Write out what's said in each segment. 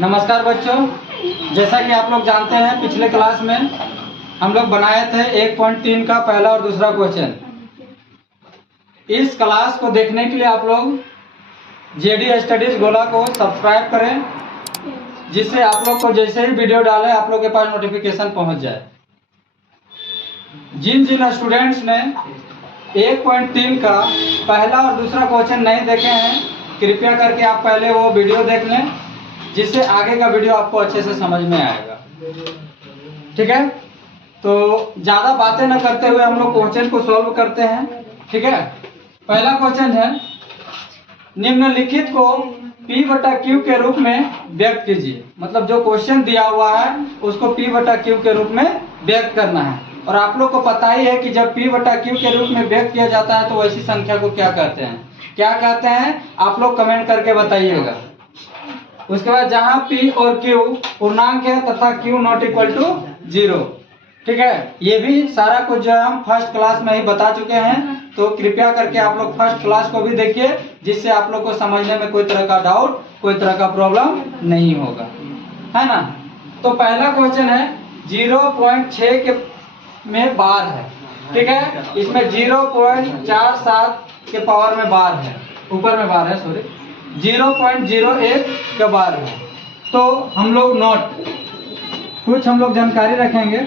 नमस्कार बच्चों, जैसा कि आप लोग जानते हैं पिछले क्लास में हम लोग बनाए थे 1.3 का पहला और दूसरा क्वेश्चन। इस क्लास को देखने के लिए आप लोग जेडी स्टडीज गोला को सब्सक्राइब करें, जिससे आप लोग को जैसे ही वीडियो डालें आप लोग के पास नोटिफिकेशन पहुंच जाए। जिन जिन स्टूडेंट्स ने 1.3 का पहला और दूसरा क्वेश्चन नहीं देखे हैं, कृपया करके आप पहले वो वीडियो देख लें, जिससे आगे का वीडियो आपको अच्छे से समझ में आएगा। ठीक है, तो ज़्यादा बातें न करते हुए हम लोग क्वेश्चन को सॉल्व करते हैं। ठीक है, पहला क्वेश्चन है, निम्नलिखित को P/Q के रूप में व्यक्त कीजिए। मतलब जो क्वेश्चन दिया हुआ है उसको P/Q के रूप में व्यक्त करना है। और आप लोग को पता ही है कि जब P/Q के रूप में व्यक्त किया जाता है तो वैसी संख्या को क्या कहते हैं, क्या कहते हैं आप लोग कमेंट करके बताइएगा। उसके बाद जहां P और Q पूर्णांक है तथा Q नॉट इक्वल टू 0। ठीक है, ये भी सारा कुछ जो है हम फर्स्ट क्लास में ही बता चुके हैं, तो कृपया करके आप लोग फर्स्ट क्लास को भी देखिए, जिससे आप लोग को समझने में कोई तरह का डाउट, कोई तरह का प्रॉब्लम नहीं होगा, है ना। तो पहला क्वेश्चन है 0.6 के में बार है। ठीक है, इसमें 0.47 के पावर में बार है, ऊपर में बार है, सॉरी 0.01 के बार है। तो हम लोग कुछ हम लोग जानकारी रखेंगे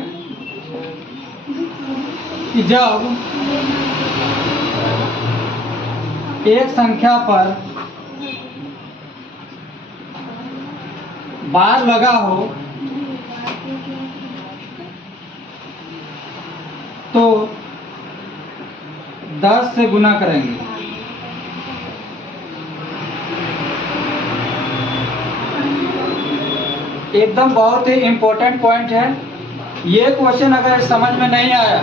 कि जब एक संख्या पर बार लगा हो तो 10 से गुना करेंगे। एकदम बहुत ही इम्पोर्टेंट पॉइंट है। ये क्वेश्चन अगर समझ में नहीं आया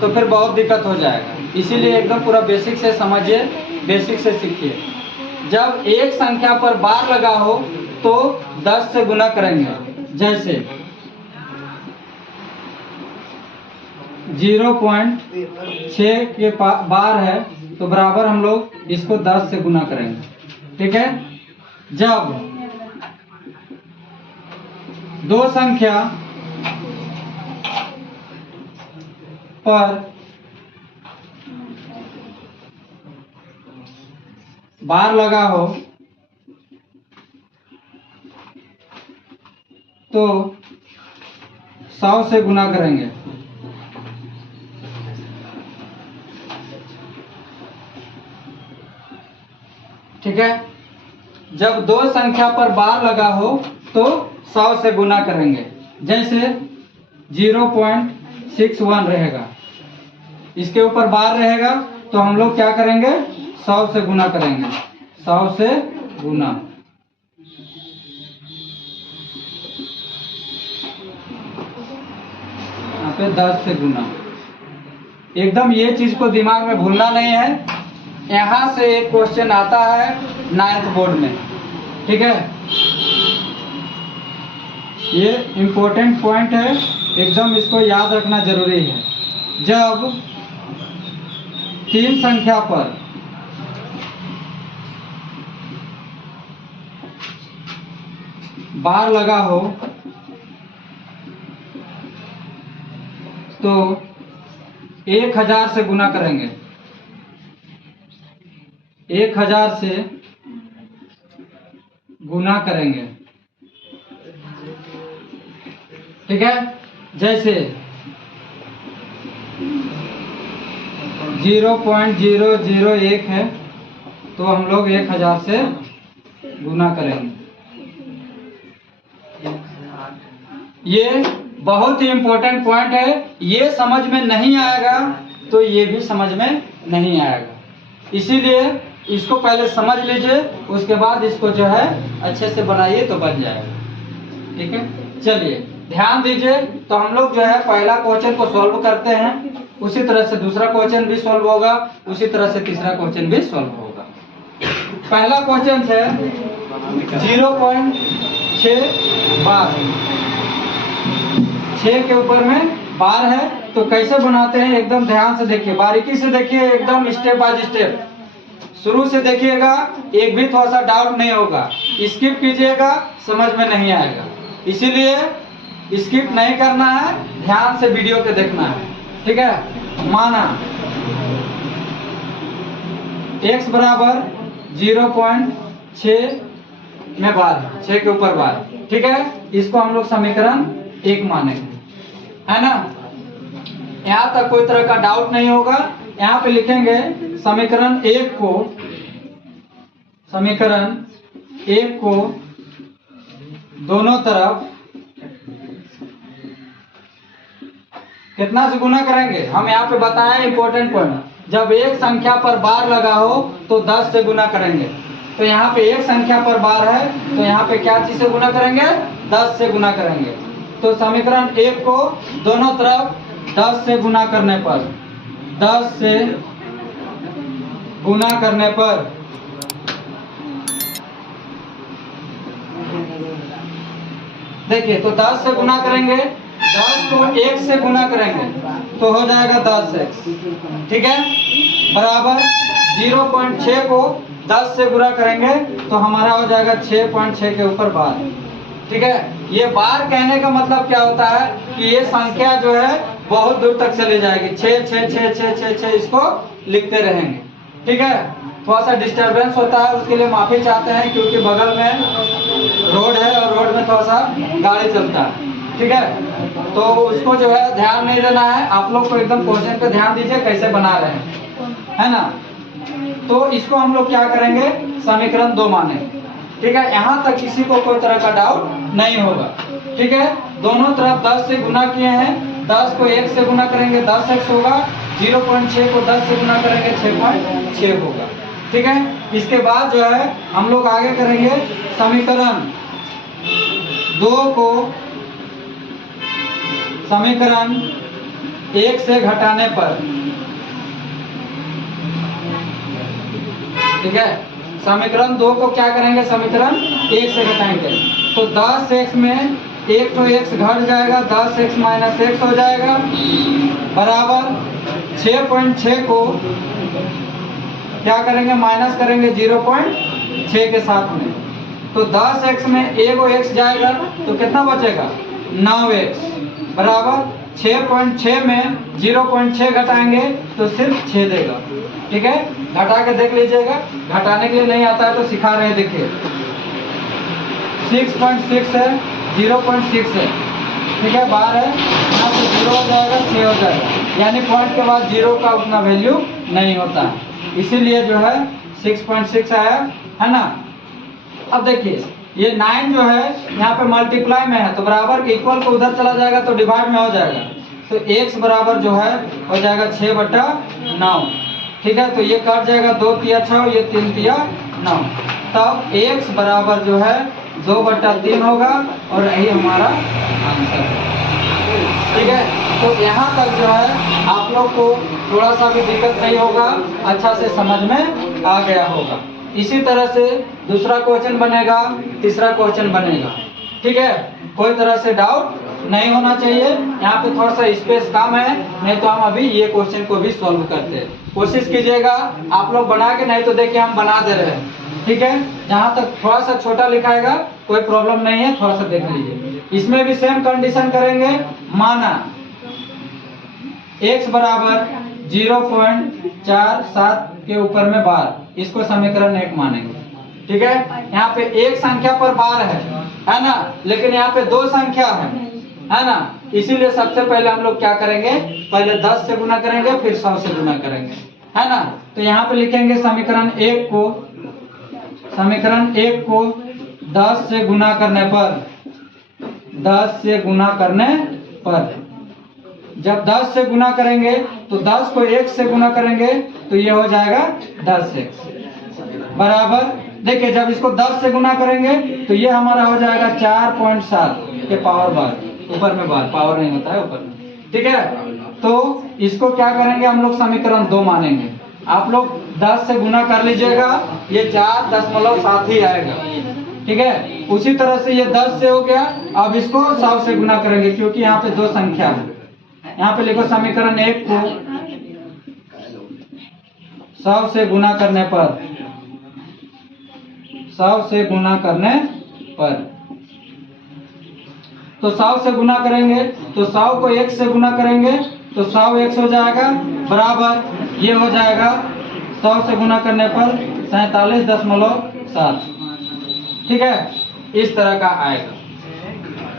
तो फिर बहुत दिक्कत हो जाएगा, इसीलिए एकदम पूरा बेसिक से समझिए, बेसिक से सीखिए। जब एक संख्या पर बार लगा हो तो 10 से गुना करेंगे। जैसे 0.6 के बार है तो बराबर हम लोग इसको 10 से गुना करेंगे। ठीक है, जब दो संख्या पर बार लगा हो तो 100 से गुना करेंगे। ठीक है, जब दो संख्या पर बार लगा हो तो 100 से गुना करेंगे। जैसे 0.61 रहेगा, इसके ऊपर बार रहेगा तो हम लोग क्या करेंगे, 100 से गुना करेंगे। 100 से गुना, यहाँ पे 10 से गुना। एकदम ये चीज को दिमाग में भूलना नहीं है। यहाँ से एक क्वेश्चन आता है 9th बोर्ड में। ठीक है, ये इम्पोर्टेंट पॉइंट है, एकदम इसको याद रखना जरूरी है। जब तीन संख्या पर बार लगा हो तो 1000 से गुना करेंगे। 1000 से गुना करेंगे। ठीक है, जैसे 0.001 है तो हम लोग 1000 से गुना करेंगे। ये बहुत ही इम्पोर्टेंट पॉइंट है। ये समझ में नहीं आएगा तो ये भी समझ में नहीं आएगा, इसीलिए इसको पहले समझ लीजिए, उसके बाद इसको जो है अच्छे से बनाइए तो बन जाएगा। ठीक है, चलिए ध्यान दीजिए। तो हम लोग जो है पहला क्वेश्चन को सॉल्व करते हैं, उसी तरह से दूसरा क्वेश्चन भी सॉल्व होगा, उसी तरह से तीसरा क्वेश्चन भी सॉल्व होगा। पहला क्वेश्चन है 0.6 बार, 6 के ऊपर में बार है तो कैसे बनाते हैं एकदम ध्यान से देखिए, बारीकी से देखिए, एकदम स्टेप बाय स्टेप शुरू से देखिएगा, एक भी थोड़ा सा डाउट नहीं होगा। स्किप कीजिएगा, समझ में नहीं आएगा। इसीलिए स्किप नहीं करना है, ध्यान से वीडियो के देखना है। ठीक है। माना x बराबर 0.6 में बार, 6 के ऊपर बार। ठीक है, इसको हम लोग समीकरण 1 मानेंगे, है ना। यहाँ तक कोई तरह का डाउट नहीं होगा। यहाँ पे लिखेंगे समीकरण 1 को दोनों तरफ कितना से गुना करेंगे, हम यहाँ पे बताएं इंपॉर्टेंट पॉइंट। जब एक संख्या पर बार लगा हो तो 10 से गुना करेंगे। तो यहाँ पे एक संख्या पर बार है, तो यहाँ पे क्या चीज से गुना करेंगे, 10 से गुना करेंगे। तो समीकरण 1 को दोनों तरफ 10 से गुना करने पर, 10 से गुना करने पर देखिए, तो 10 से गुना करेंगे, 10 को 1 से गुना करेंगे तो हो जाएगा 10x। ठीक है, बराबर 0.6 को 10 से गुना करेंगे तो हमारा हो जाएगा 6.6 के ऊपर बार। ठीक है, ये बार कहने का मतलब क्या होता है कि ये संख्या जो है बहुत दूर तक चली जाएगी। 6 6 6 6 6 6 इसको लिखते रहेंगे। ठीक है, थोड़ा सा डिस्टरबेंस होता है, उसके लिए माफी चाहते हैं, क्योंकि बगल में रोड है और रोड में थोड़ा सा गाड़ी चलता है। ठीक है, तो उसको जो है ध्यान नहीं देना है। आप लोग को एकदम क्वेश्चन पे ध्यान दीजिए कैसे बना रहे हैं, है ना। तो इसको हम लोग क्या करेंगे, समीकरण 2 माने। ठीक है, यहाँ तक किसी को कोई तरह का डाउट नहीं होगा। ठीक है, दोनों तरफ 10 से गुना किए हैं, 10 को 1 से गुना करेंगे 10x होगा, 0.6 को 10 से गुना करेंगे 6.6 होगा। ठीक है, इसके बाद जो है हम लोग आगे करेंगे समीकरण 2 को समीकरण 1 से घटाने पर। ठीक है, समीकरण 2 को क्या करेंगे, समीकरण 1 से घटाएंगे तो 10x में 1 तो x घट जाएगा, 10x माइनस x हो जाएगा, बराबर 6.6 को क्या करेंगे, माइनस करेंगे 0.6 के साथ में। तो 10x में एगो x जाएगा तो कितना बचेगा, 9x, बराबर 6.6 में 0.6 घटाएंगे तो सिर्फ 6 देगा। ठीक है, घटा के देख लीजिएगा, घटाने के लिए नहीं आता है तो सिखा रहे हैं। देखिए 6.6 है, 0.6 है। ठीक है, बार है, यहाँ से 0 हो जाएगा, 6 हो जाएगा, यानी पॉइंट के बाद 0 का उतना वैल्यू नहीं होता है, इसीलिए जो है 6.6 आया, है ना। अब देखिए ये 9 जो है यहाँ पे मल्टीप्लाई में है, तो बराबर के इक्वल को उधर चला जाएगा तो डिवाइड में हो जाएगा। तो x बराबर जो है हो जाएगा 6/9। ठीक है, तो ये कट जाएगा, 2 तिया 6, ये 3 तिया 9, तब x बराबर जो है 2/3 होगा और यही हमारा आंसर है। ठीक है, तो यहाँ तक जो है आप लोग को थोड़ा सा भी दिक्कत नहीं होगा, अच्छा से समझ में आ गया होगा। इसी तरह से दूसरा क्वेश्चन बनेगा, तीसरा क्वेश्चन बनेगा। ठीक है, कोई तरह से डाउट नहीं होना चाहिए। यहाँ पे थोड़ा सा स्पेस कम है, नहीं तो हम अभी ये क्वेश्चन को भी सॉल्व करते हैं। कोशिश कीजिएगा आप लोग बना के, नहीं तो देखिए हम बना दे रहे हैं। ठीक है, जहाँ तक थोड़ा सा छोटा लिखाएगा कोई प्रॉब्लम नहीं है, थोड़ा सा देख लीजिए। इसमें भी सेम कंडीशन करेंगे। माना x बराबर 0.47 के ऊपर में बार, इसको समीकरण 1 मानेंगे। ठीक है, यहाँ पे एक संख्या पर बार है ना, लेकिन यहाँ पे 2 संख्या है ना, इसीलिए सबसे पहले हम लोग क्या करेंगे, पहले 10 से गुना करेंगे फिर 100 से गुना करेंगे, है ना। तो यहाँ पे लिखेंगे समीकरण 1 को 10 से गुना करने पर, 10 से गुना करने पर जब 10 से गुना करेंगे तो 10 को 1 से गुना करेंगे तो ये हो जाएगा 10x, बराबर देखिए जब इसको 10 से गुना करेंगे तो ये हमारा हो जाएगा 4.7 के पावर बार, ऊपर में बार, पावर नहीं होता है ऊपर में। ठीक है, तो इसको क्या करेंगे हम लोग, समीकरण 2 मानेंगे। आप लोग 10 से गुना कर लीजिएगा, ये 4.7 ही आएगा। ठीक है, उसी तरह से ये 10 से हो गया, अब इसको 100 से गुना करेंगे क्योंकि यहाँ पे 2 संख्या है। यहाँ पे लिखो समीकरण 1 को 100 से गुना करने पर, 100 से गुना करने पर, तो 100 से गुना करेंगे तो 100 को 1 से गुना करेंगे तो 100 x हो जाएगा, बराबर ये हो जाएगा 100 से गुना करने पर 47.7। ठीक है, इस तरह का आएगा।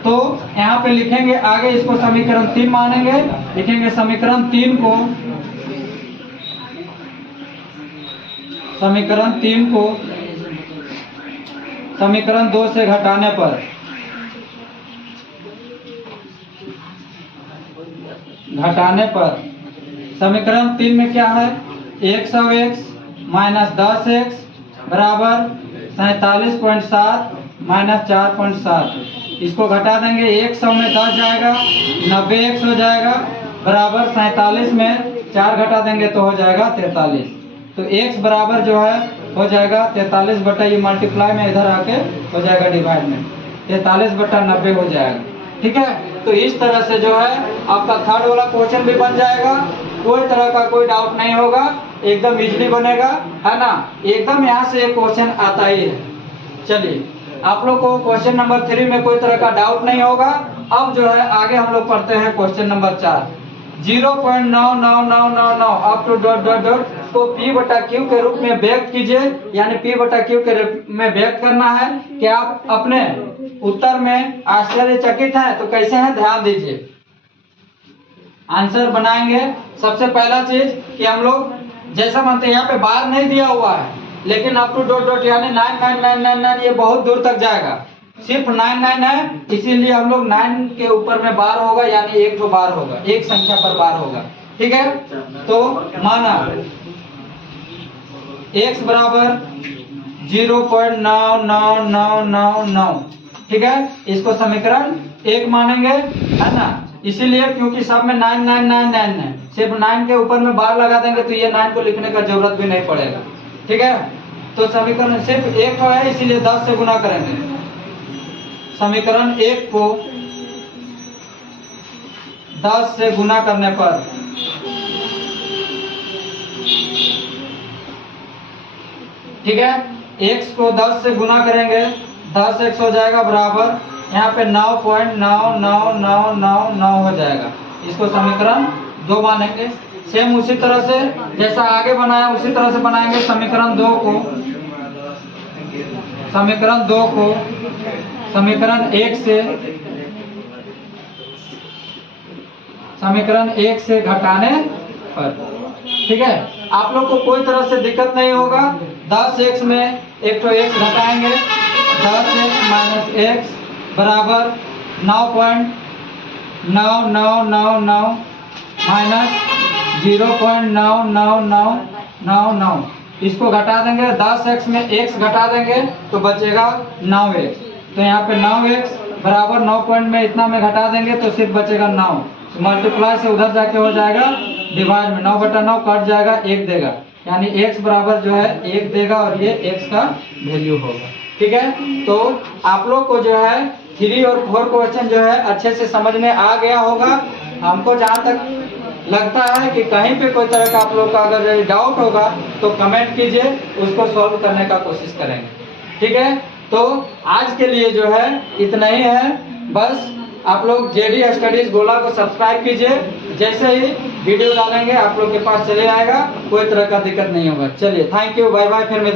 तो यहाँ पे लिखेंगे आगे, इसको समीकरण 3 मानेंगे, लिखेंगे समीकरण 3 को, समीकरण 3 को समीकरण 2 से घटाने पर, समीकरण 3 में क्या है, 100x माइनस 10x बराबर 47.7 माइनस 4.7। इसको घटा देंगे, 100 में 10 जाएगा, 90x हो जाएगा, बराबर 47 में 4 घटा देंगे तो हो जाएगा 43। तो x बराबर जो है हो जाएगा 43 बटा, ये मल्टीप्लाई में इधर आके हो जाएगा डिवाइड में, 43 बटा 90 हो जाएगा। ठीक है, तो इस तरह से जो है आपका थर्ड वाला क्वेश्चन भी बन जाएगा, कोई तरह का कोई डाउट नहीं होगा, एकदम इजीली बनेगा, है ना। एकदम यहाँ से एक क्वेश्चन आता ही है। चलिए, आप लोग को क्वेश्चन नंबर 3 में कोई तरह का डाउट नहीं होगा। अब जो है आगे हम लोग पढ़ते हैं question number 4, 0.9999 up to dot dot dot को P बटा Q के रूप में व्यक्त कीजिए, यानी P बटा Q के रूप में व्यक्त करना है। कि आप अपने उत्तर में आश्चर्यचकित हैं तो कैसे हैं, ध्यान दीजिए। आंसर बनाएंगे, सबसे पहला चीज कि हम लोग जैसा मानते हैं, यहाँ पे बार नहीं दिया हुआ है, लेकिन अप टू डॉट डॉट यानी 99999 ये बहुत दूर तक जाएगा, सिर्फ 99 है, इसीलिए हम लोग 9 के ऊपर में बार होगा, यानी एक तो बार होगा, एक संख्या पर बार होगा। ठीक है, तो माना x बराबर 0.99999। ठीक है, इसको समीकरण 1 मानेंगे, है ना, इसीलिए क्योंकि सब में 9999 है, सिर्फ 9 के ऊपर में बार लगा देंगे तो ये 9 को लिखने का जरूरत भी नहीं पड़ेगा। ठीक है, तो समीकरण सिर्फ 1 है, इसीलिए 10 से गुना करेंगे। समीकरण 1 को 10 से गुना करने पर, ठीक है, x को 10 से गुना करेंगे, 10x हो जाएगा, बराबर यहाँ पे 9.99999 हो जाएगा। इसको समीकरण 2 मानेंगे। सेम उसी तरह से जैसा आगे बनाया उसी तरह से बनाएंगे। समीकरण 2 को समीकरण 1 से घटाने पर। ठीक है, आप लोग को कोई तरह से दिक्कत नहीं होगा। 10x में एक तो x घटाएंगे, 10x माइनस x बराबर 9.9999 माइनस 0.99999। इसको घटा देंगे, 10x में x घटा देंगे तो बचेगा 9x। तो यहाँ पे 9x बराबर 9 पॉइंट में इतना में घटा देंगे तो सिर्फ बचेगा 9। मल्टीप्लाई से उधर जाके हो जाएगा डिवाइड में, 9 बटा 9 कट जाएगा, 1 देगा, यानी x बराबर जो है 1 देगा और ये x का वैल्यू होगा। ठीक है, तो आप लोग को जो है 3 और 4 क्वेश्चन जो है अच्छे से समझ में आ गया होगा। हमको जहाँ तक लगता है कि कहीं पे कोई तरह का आप लोग का अगर डाउट होगा तो कमेंट कीजिए, उसको सॉल्व करने का कोशिश करेंगे। ठीक है, तो आज के लिए जो है इतना ही है। बस आप लोग जेडी स्टडीज गोला को सब्सक्राइब कीजिए, जैसे ही वीडियो डालेंगे आप लोग के पास चले आएगा, कोई तरह का दिक्कत नहीं होगा। चलिए, थैंक यू, बाय बाय, फिर